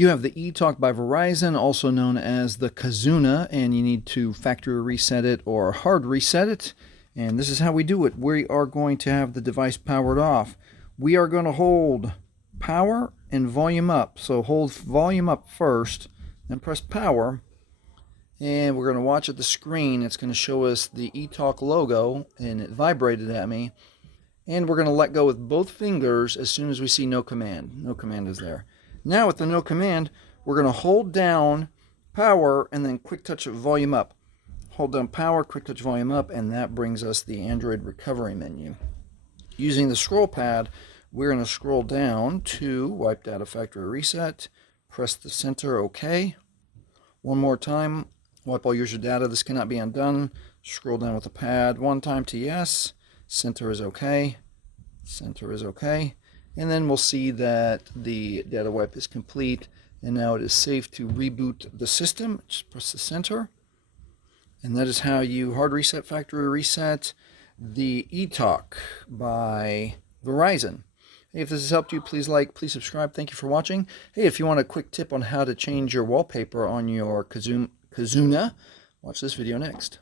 You have the eTalk by Verizon, also known as the Kazuna, and you need to factory reset it or hard reset it. And this is how we do it. We are going to have the device powered off. We are going to hold power and volume up. So hold volume up first, then press power. And we're going to watch at the screen. It's going to show us the eTalk logo, and it vibrated at me. And we're going to let go with both fingers as soon as we see no command. No command is there. Now with the no command, we're going to hold down power and then quick touch volume up. Hold down power, quick touch volume up, and that brings us the Android recovery menu. Using the scroll pad, we're going to scroll down to wipe data factory reset, press the center OK. One more time, wipe all user data. This cannot be undone. Scroll down with the pad one time to yes. Center is OK. Center is OK. And then we'll see that the data wipe is complete. And now it is safe to reboot the system. Just press the center. And that is how you hard reset, factory reset the eTalk by Verizon. Hey, if this has helped you, please like, please subscribe. Thank you for watching. Hey, if you want a quick tip on how to change your wallpaper on your Kazuna, watch this video next.